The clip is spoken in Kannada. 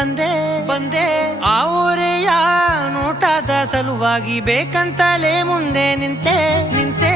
ಬಂದೆ ಬಂದೆ ಆ ಊರೆಯ ನೋಟದ ಸಲುವಾಗಿ ಬೇಕಂತಲೇ ಮುಂದೆ ನಿಂತೆ ನಿಂತೆ